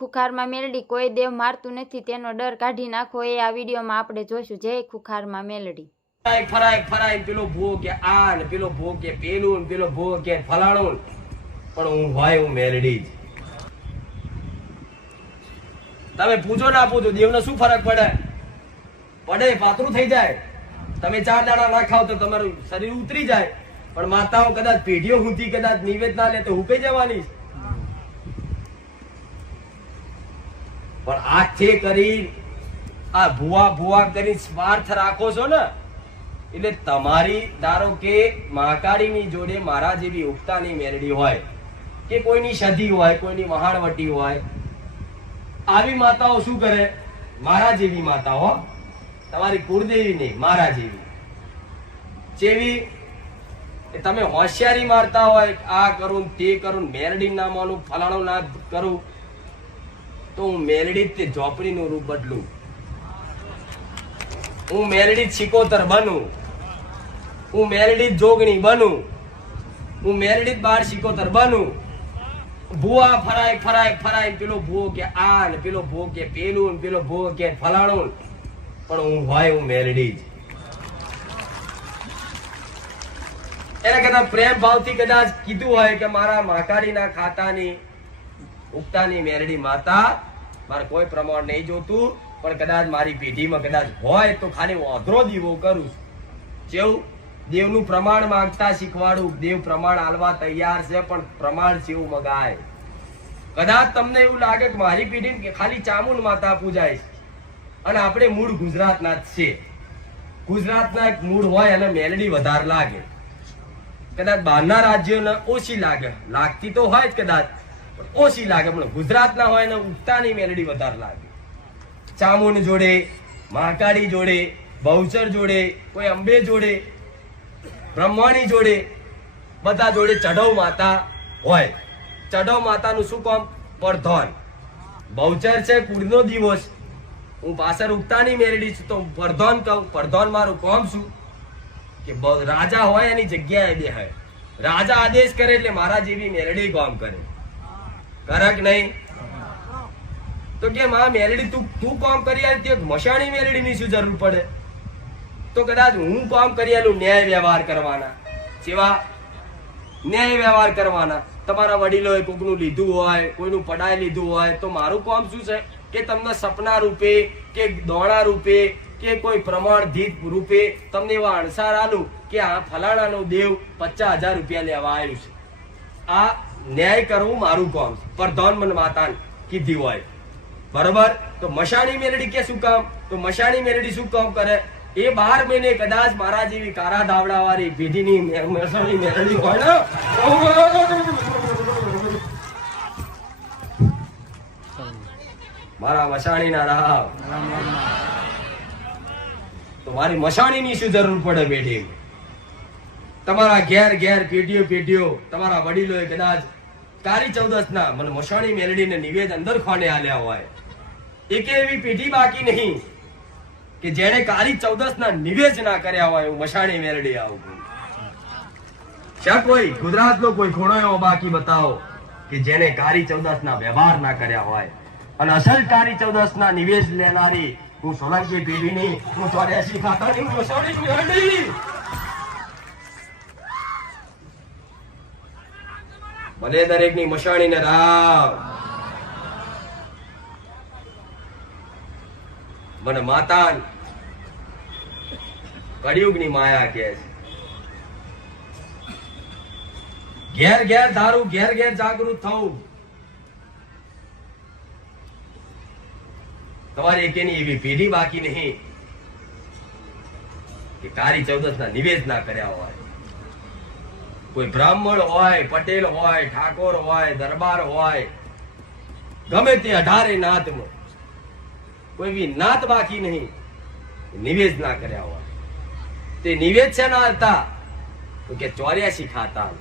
ખુખારમાં મેલડી કોઈ દેવ મારતું નથી, તેનો ડર કાઢી નાખો એ આ વિડીયોમાં આપણે જોઈશું. જય ખુખારમાં મેલડી. ફરાય ફરાય પેલો ભૂ કે આ ને પેલો ભૂ કે પેલું ને પેલો ભૂ કે ફલાણું, પણ હું હોય હું મેલડી જ. તમે પૂછો ના પૂછો દેવને શું ફરક પડે? પડે, પાતળું થઈ જાય. તમે 4 દાણા ના ખાવ તો તમારું શરીર ઉતરી જાય, પણ માતાઓ કદાચ પેઢીઓ હુંથી કદાચ નિવેદ ના લે તો હુકાઈ જવાની. પણ આખે કરી આ ભુવા કરી સ્વાર્થ રાખો છો ને, એટલે તમારી ધારો કે મહાકાળીની જોડે મારા જેવી ઉગતાની મેરડી હોય કે કોઈની સધી હોય, કોઈની મહાણવટી હોય, આવી માતાઓ શું કરે? મારા જેવી માતાઓ, તમારી કુળદેવી નહીં, મારા જેવી જેવી તમે હોશિયારી મારતા હોય, આ કરું તે કરું, મેરડી ના માનું, ફલાણું ના કરું, તો હું મેલડી તે ઝોપડીનું રૂપ બદલું. હું મેલડી શિકોતર બનું, હું મેલડી જોગણી બનું, હું મેલડી બાર શિકોતર બનું. ભૂવા ફરાય ફરાય ફરાય પેલો ભૂ કે આ ને પેલો ભૂ કે પેલું ને પેલો ભૂ કે ફલાણું, પણ હું હોય હું મેલડી જ. એને કદાચ પ્રેમ ભાવથી કદાચ કીધું હોય કે મારા મહાકાળીના ખાતાની ઉગતાની મેરડી માતા, મારે કોઈ પ્રમાણ નહીં જોતું, પણ કદાચ મારી પેઢીમાં કદાચ હોય તો ખાલી ઓધરો દીવો કરું. જેવું દેવનું પ્રમાણ માંગતા શીખવાડું. દેવ પ્રમાણ આલવા તૈયાર છે, પણ પ્રમાણ જેવું મગાય. કદાચ તમને એવું લાગે કે મારી પેઢી ખાલી ચામુંડ માતા પૂજાય છે, અને આપણે મૂળ ગુજરાતના જ છે. ગુજરાતના એક મૂળ હોય અને મેલડી વધારે લાગે. કદાચ બહારના રાજ્યોને ઓછી લાગે, લાગતી તો હોય જ કદાચ, ઓછી લાગે, પણ ગુજરાતના હોય ને ઉગતાની મેલડી વધારે લાગે. ચામુંડ જોડે, મહાકાળી જોડે, બહુચર જોડે, કોઈ અંબે જોડે, બ્રહ્માણી જોડે, બધા જોડે ચઢવ માતા હોય. ચઢવ માતાનું શું કામ? પરધોન. બહુચર છે કુળનો દિવસ, હું પાછળ ઉગતાની મેલડી છું તો પરધોન કહું. પરધોન મારું કામ શું? કે રાજા હોય એની જગ્યાએ બેહાય. રાજા આદેશ કરે એટલે મારા જેવી મેલડી કામ કરે. કરક નહીં તો કે માં મેલડી તું કામ કરી આલ, તે મશાણી મેલડી ની શું જરૂર પડે? તો કદાચ હું કામ કરી આલું. ન્યાય વ્યવહાર કરવાના. જેવા ન્યાય વ્યવહાર કરવાના. તમારા વડીલોએ કોકનું લીધું હોય, કોઈનું પડાય લીધું હોય, તો મારું કામ શું છે કે તમને સપના રૂપે કે દોણા રૂપે કે કોઈ પ્રમાણધિત રૂપે તમને એવા અણસાર આલું કે આ ફલાણાનો દેવ 50,000 રૂપિયા લેવા આવ્યું છે. આ ન્યાય કરવું મારું કામ છે. પરધોન મને માતા કીધી હોય, બરોબર? તો મશાણી મેલડી કે શું કામ? તો મશાણી મેલડી શું કામ કરે? એ 12 મહિને કદાચ મારા જેવી કારા ધાવડા વાળી પેઢીની મશાણી મેલડી હોય ને, મારા મશાણી ના રાવ, તો મારી મશાણી ની શું જરૂર પડે પેઢી? તમારા ઘેર ઘેર પેઢીઓ તમારા વડીલોએ કદાચ કાળી ચૌદસ ના મને મશાણી મેલડી ને નિવેદ અંદર ખોને આલ્યા હોય. એકે એવી પેઢી બાકી નહીં કે જેને કાળી ચૌદસ ના નિવેદ ના કર્યા હોય. હું મશાણી મેલડી આવું. શા કોઈ ગુજરાત નો કોઈ ખૂણો એવો બાકી બતાવો કે જેને કાળી ચૌદસ ના વ્યવહાર ના કર્યા હોય? અને અસલ કાળી ચૌદસ ના નિવેદ લેનારી હું સોલંકી પેઢીની, હું 84 ખાતાની મશાણી મેલડી. ભલે દરેકની મશાણી ને રાવ. મને માતા કળિયુગની માયા કે છે. ઘેર ઘેર ધારું, ઘેર ઘેર જાગૃત થવું. તમારી એકેની એવી પેઢી બાકી નહીં કે કાળી ચૌદસ ના નિવેદ ના કર્યા હોય. કોઈ બ્રાહ્મણ હોય, પટેલ હોય, ઠાકોર હોય, દરબાર હોય, ગમે તે 18 નાતમાં કોઈ બી નાત બાકી નહીં નિવેદ ના કર્યા હોય. તે નિવેદ છે ના હતા તો કે 84 ખાતા.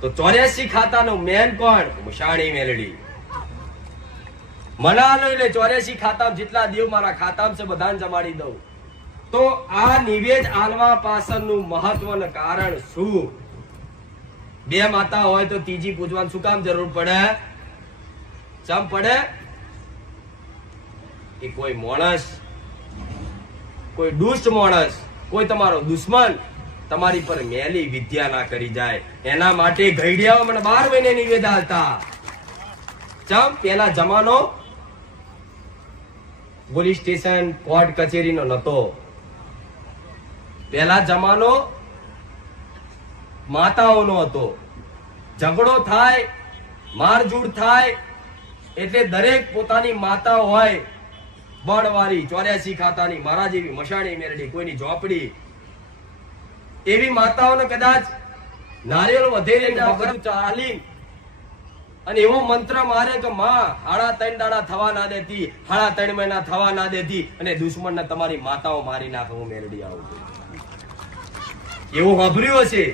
તો 84 ખાતાનો મેન કોણ? મશાણી મેલડી. મના લો એટલે 84 ખાતા જેટલા દેવ મારા ખાતામાં છે બધાને જમાડી દઉં. તો આ નિવેદ આલવા પાછળનું મહત્વનું કારણ શું? 2 માતા હોય તો ત્રીજી પૂજવાનું શું કામ જરૂર પડે? ચમ પડે? કે કોઈ માણસ, કોઈ દુષ્ટ માણસ, કોઈ તમારો દુશ્મન તમારી પર મેલી વિદ્યા ના કરી જાય, એના માટે ઘડિયાઓ મને 12 મહિને નિવેદ આલતા. ચમ પેલા જમાનો પોલીસ સ્ટેશન, કોર્ટ કચેરીનો નતો. પેલા જમાનો માતાઓનો હતો. ઝઘડો થાય, મારઝૂડ થાય એટલે દરેક પોતાની માતા હોય, બળવાળી 84 ખાતાની, મારા જેવી મશાણી મેરડી, કોઈની ઝોપડી, એવી માતાઓને કદાચ નારિયેળ વધેરી બધું ચાલી અને એવો મંત્ર મારે કે માં 3.5 દાડા થવા ના દેતી, 3.5 મહિના થવા ના દેતી અને દુશ્મનને તમારી માતાઓ મારી નાખે, હું મેરડી આવું છું. એવું સાંભળ્યું હશે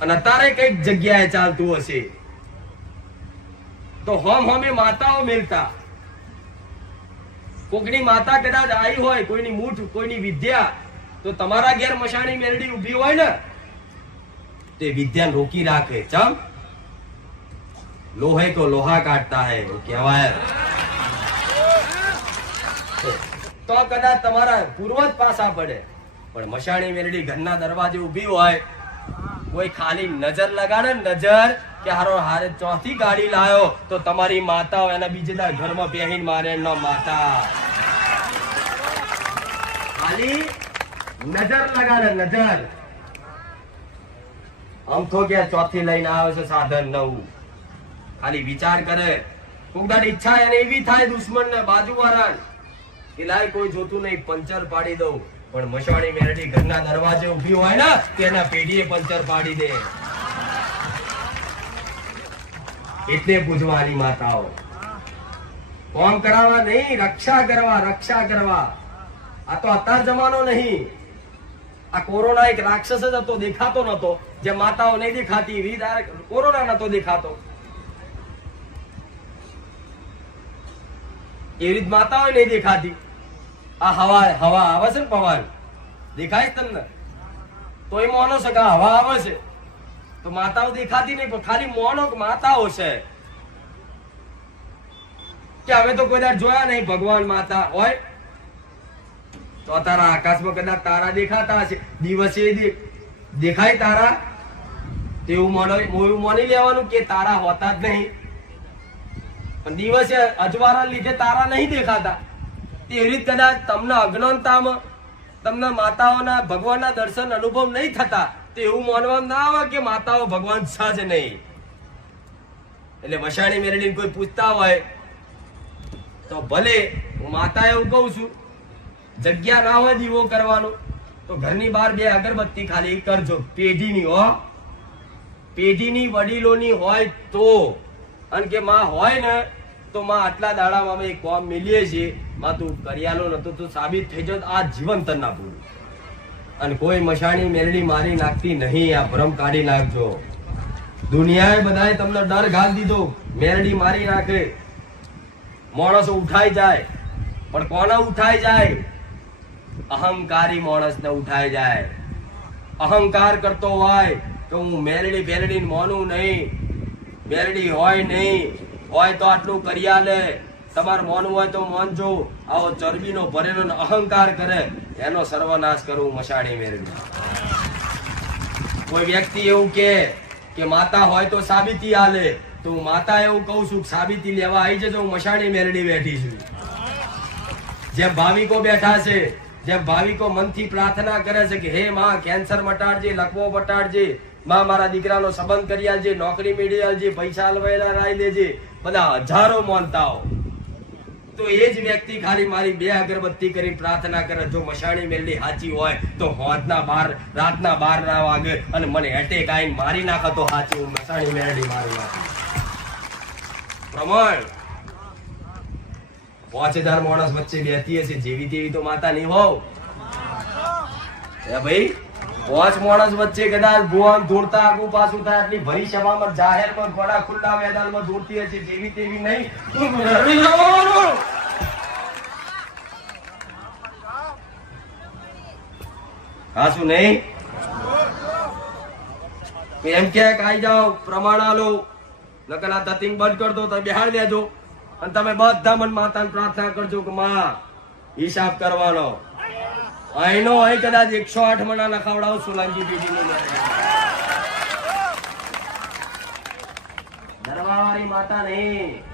અને અત્યારે કઈક જગ્યાએ ચાલતું હશે. તો હમે માતાઓ મિલતા. કોકની માતા કદાચ આવી હોય, કોઈની મૂઠ, કોઈની વિદ્યા, તો તમારા ઘેર મશાણી મેરડી ઉભી હોય ને તે વિદ્યા રોકી રાખે. ચમ લોહે કો લોહા કાટતા હૈ એવું કહેવાય. તો કદાચ તમારા પૂર્વજ પાસા પડે, પણ મશાણી મેરડી ઘરના દરવાજે ઉભી હોય, કોઈ ખાલી નજર લગાડે, નજર કે હારે ચોથી ગાડી લાયો, તો તમારી માતા એના બીજે ઘરમાં પહેરીને મારે ન માતા. ખાલી નજર લગાડે, નજર. આમ તો કે ચોથી લઈને આવે છે સાધન નવું, ખાલી વિચાર કરે. કોકદાની ઈચ્છા એને એવી થાય દુશ્મન ને, બાજુવાળા કે લાય કોઈ જોતું નહીં, પંચર પાડી દઉં. પણ મશાણી મેરડી ઘરના દરવાજે ઉભી હોય ને તેના પેઢીએ પંચર પાડી દે. એટલે પૂજવાની માતાઓ કોમ કરાવવા નહીં, રક્ષા કરવા, રક્ષા કરવા. આ તો અત્યાર જમાનો નહીં. આ કોરોના એક રાક્ષસ જ હતો, દેખાતો નતો. જે માતાઓ નહીં દેખાતી એવી કોરોના નતો દેખાતો. એવી રીત માતાઓ નહીં દેખાતી. આ હવા આવે છે ને, પવન દેખાય તમને તો એ મોનો છે કે હવા આવે છે, તો માતાઓ દેખાતી નહીં, પણ ખાલી મોનો માતાઓ છે. કે અમે તો કોઈ વાર જોયા નહીં ભગવાન માતા હોય. તો તારા આકાશમાં કદાચ તારા દેખાતા હશે, દિવસે દેખાય તારા, તેવું માની લેવાનું કે તારા હોતા જ નહીં. પણ દિવસે અજવાળા લીધે તારા નહીં દેખાતા. એવી રીતે કદાચ તમને અજ્ઞાનતામાં તમને માતાઓના ભગવાનના દર્શન અનુભવ નહીં થતા, તો એવું માનવામાં ના આવે કે માતાઓ ભગવાન છે જ નહીં. એટલે મશાણી મેરડીને કોઈ પૂછતા હોય તો ભલે હું માતા એવું કઉ છું, જગ્યા ના હોય દીવો કરવાનો તો ઘરની બહાર 2 અગરબત્તી ખાલી કરજો. પેઢીની હો, પેઢીની વડીલોની હોય તો. અને કે માં હોય ને તો માં આટલા દાડામાં અમે કોમ મિલીએ છીએ, માં તું કરિયાલો નતો તો સાબિત થઈ જાવ, આ જીવન તન ના ભૂલું. અને કોઈ મશાણી મેરડી મારી નાખતી નહીં, આ ભ્રમ કાઢી નાખજો. દુનિયાએ બધાએ તમને ડર ઘાલી દીધો, મેરડી મારી નાખે, માણસો ઉઠાઈ જાય. પણ કોને ઉઠાઈ જાય? અહંકારી માણસને ઉઠાઈ જાય. અહંકાર કરતો હોય તો હું મેરડી ફેરડી મોનું નહીં, મેરડી હોય નહીં, હોય તો આટલું કર્યા લે, તમારે મોનવું હોય તો મોનજો. આવો ચરબીનો ભરેલો અહંકાર કરે, એનો સર્વનાશ કરું મશાણી મેરડી. કોઈ વ્યક્તિ એવું કે માતા હોય તો સાબિતી આલે, તો હું માતા એવું કઉ છું સાબિતી લેવા આવી જજો, હું મશાણી મેરડી બેઠી છું. જેમ ભાવિકો બેઠા છે, જેમ ભાવિકો મનથી પ્રાર્થના કરે છે કે હે માં કેન્સર મટાડજે, લકવો મટાડજે, માં મારા દીકરાનો સંબંધ કરી આલજે, નોકરી મેળવી આલજે, પૈસા હલવાયેલા રાઈ દેજે, બધા હજારો માનતાઓ. તો એ જ વ્યક્તિ ખાલી મારી 2 અગરબત્તી કરી પ્રાર્થના કરે, જો મશાણી મેરડી સાચી હોય તો રાતના 12 ના વાગે અને મને એટેક આવીને મારી નાખે તો સાચી, હું મશાણી મેરડી મારી નાખું. પ્રમાણ 5000 માણસ વચ્ચે બેઠી હશે, જેવી તેવી તો માતા નહીં હોવ. ભાઈ 5 માણસ વચ્ચે કદાચ ગોવામ ધૂળતા આગુ પાછું થાય, આટલી ભરી સભામાં જાહેરમાં ઘોડા ખુલ્લા મેદાનમાં દોડતી હશે, જેવી તેવી નહીં. હાશું નહીં એમ કે આઈ જાઓ પ્રમાણ આલો, નકર આ તતિંગ બંધ કર દો તો બિહાર લેજો. અને તમે બધા મન માતાને પ્રાર્થના કરજો કે માં હિસાબ કરવાનો. અહીંનો અહીં કદાચ 108 મણા નખાવડાવો સોલંકી દીદીનું દરબારવાળી માતા નહીં.